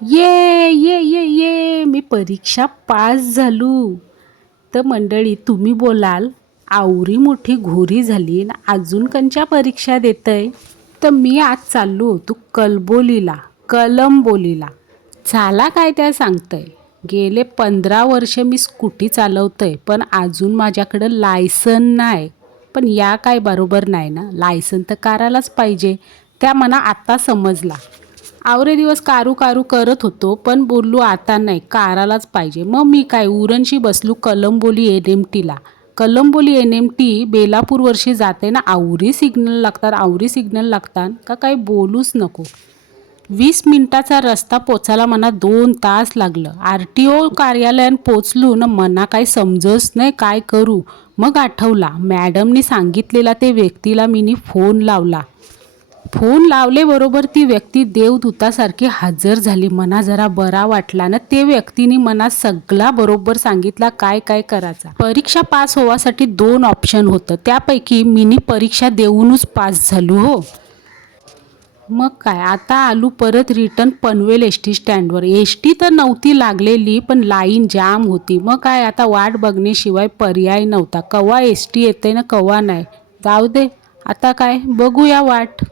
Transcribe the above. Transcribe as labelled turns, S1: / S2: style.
S1: ये ये ये ये. मी परीक्षा पास झालो. तर मंडळी तुम्ही बोलाल आवरी मोठी घोरी झाली ना अजून कंच्या परीक्षा देतय? तर मी आज चाललो होतो कलबोलीला कलंबोलीला. झाला काय त्या सांगतंय? गेले पंधरा वर्ष मी स्कूटी चालवतंय पण अजून माझ्याकडं लायसन नाही पण या काय बरोबर नाही ना? लायसन तर करायलाच पाहिजे. त्या मना आत्ता समजला. आवरे दिवस कारू कारू करत होतो पण बोललो आता नाही कारालाच पाहिजे. मग मी काय उरणशी बसलो कलंबोली एन एम टीला. कलंबोली एन एम टी बेलापूरवरशी जाते ना आवरी सिग्नल लागतात आवरी सिग्नल लागतात. का काही बोलूच नको. वीस मिनिटाचा रस्ता पोचायला मला दोन तास लागलं. आर टी ओ कार्यालयात पोचलो ना मना काही समजच नाही काय करू? मग आठवला मॅडमनी सांगितलेला ते व्यक्तीला मीनी फोन लावला. फोन लावलेबरोबर ती व्यक्ती देवदूतासारखी हजर झाली. मना जरा बरा वाटला ना ते व्यक्तीने मना सगळा बरोबर सांगितला काय काय करायचा. परीक्षा पास होवासाठी दोन ऑप्शन होतं. त्यापैकी मिनी परीक्षा देऊनच पास झालो हो. मग काय? आता आलू परत रिटर्न पनवेल एस टी स्टँडवर एस टी तर नव्हती लागलेली पण लाईन जाम होती. मग काय? आता वाट बघण्याशिवाय पर्याय नव्हता. कवा एस टी येते ना कवा नाही. जाऊ दे. आता काय? बघूया वाट.